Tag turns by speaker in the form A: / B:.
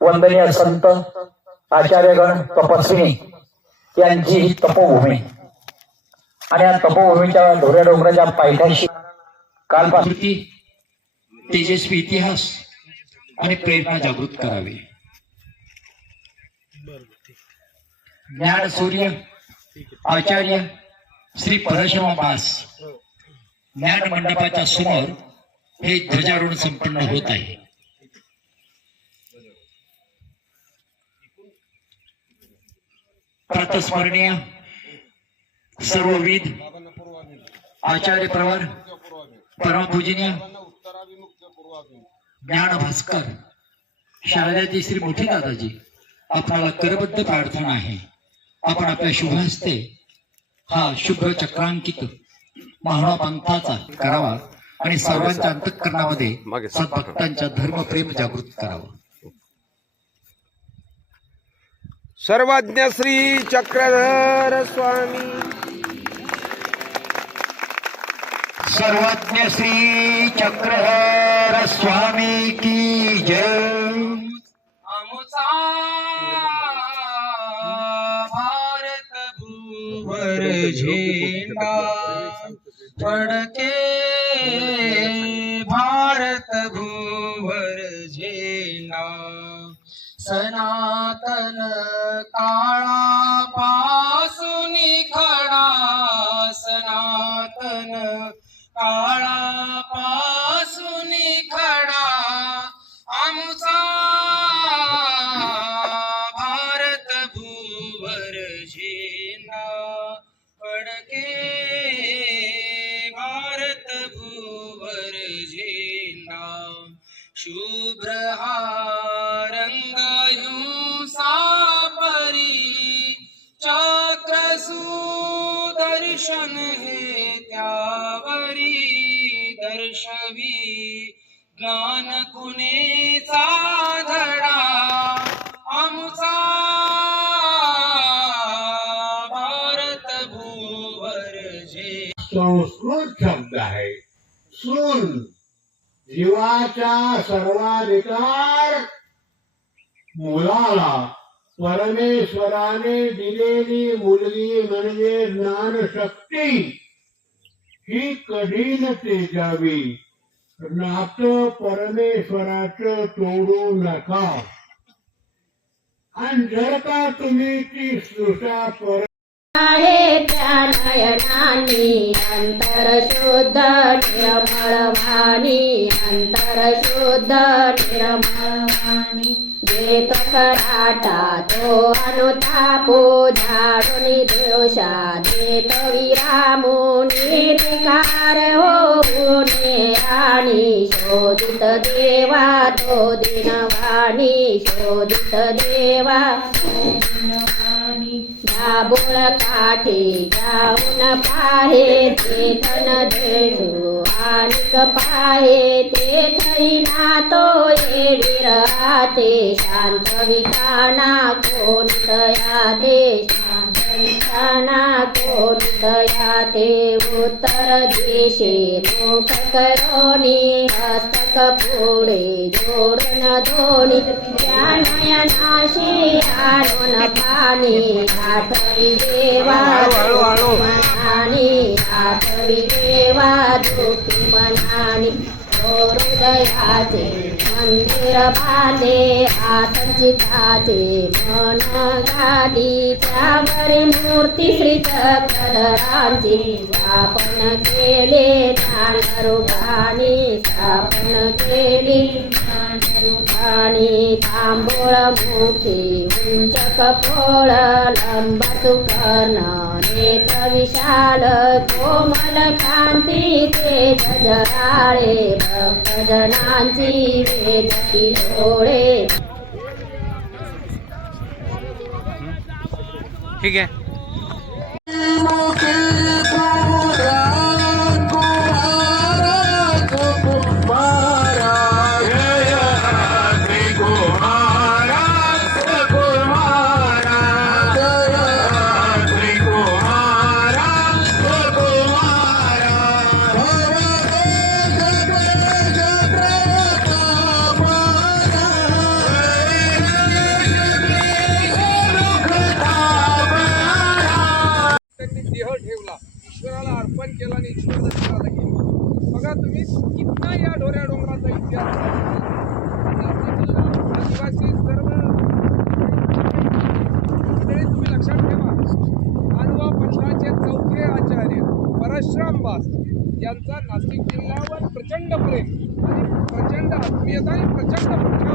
A: वंदनीय संत आचार्यगण तपस्विनी यांची ही तपोभूमी. आणि या तपोभूमीच्या ढोऱ्या डोंगराच्या पायथ्याशी कालपासून
B: तेजस्वी इतिहास आणि प्रेरणा जागृत करावी. ज्ञान सूर्य आचार्य श्री परशुराम बास ज्ञान मंडपाच्या समोर हे ध्वजारोहण संपन्न होत आहे. प्रातस्मरणीय सर्वविध आचार्य प्रवर परमपूजनीय ज्ञान भास्कर शारदाची श्री मोठी दादाजी आपणाला करबद्ध प्रार्थना आहे. आपण आपल्या शुभ हस्ते हा शुभ चक्रांकित महाणा पंथाचा करावा आणि सर्वांच्या अंतःकरणामध्ये सद्भक्तांच्या धर्मप्रेम जागृत करावं.
C: सर्वज्ञ श्री चक्रधर स्वामी.
B: सर्वज्ञ श्री चक्रधर स्वामी की जय।
D: आमचा भारत भूवर झेंडा फडके भारत भूवर झेंडा सनातन शुभ्र सा परी चक्र हे त्यावरी दर्शवी ज्ञान कुणेचा धडा आमचा भारत भूवर जे
E: संस्कृत शब्द आहे सुन। जीवाचा सर्वाधिकार मुलाला परमेश्वराने दिलेली मुलगी म्हणजे ज्ञानशक्ती. ही कधी न तेजावी नात परमेश्वराचं तोडू नका. आणि जर का तुम्ही ती सुषा पर
F: आहे त्या नयनानी अंतर शोधा अंतर शुद्ध निर्मळ जे कराटा तो अनुतापो झाडून दिवसा देत विरामो निकार होऊने राणी शोधित देवा तो दिनवाणी शोधित देवा दाबोळ काठी जाऊन पाहे ते तन देसू आणिक पाहे ते थई ना तो ये विरहाते शांत विकाना कोण तया ते ते उत्तर दिशे मुख करोनी हस्तक पुढे जोडून धोनी त्या नयनाशी आणून पाणी आठवी देवा मनानी आठवी देवा दुखी मनानी. हृदयाचे मंदिर बांधे आसंचिताचे मन गाली त्यावर मूर्ती श्री चक्रधरांची स्थापन केले ज्ञानरूपाने स्थापन केली. ज्ञानरूपाने तांबूळ मुखी उंच कपोळ लंब सुकर्ण नेत विशाल कोमल कांती ते जराळे भक्तजनांची वेदती डोळे.
C: ठीक आहे. इतका या ढोऱ्या डोंगराचा इतिहास आदिवासी सर्व तुम्ही लक्षात ठेवा. मानवा पंथाचे चौथे आचार्य परशुराम बास यांचा नाशिक जिल्ह्यावर प्रचंड प्रेम आणि प्रचंड आत्मीयता आणि प्रचंड मोठा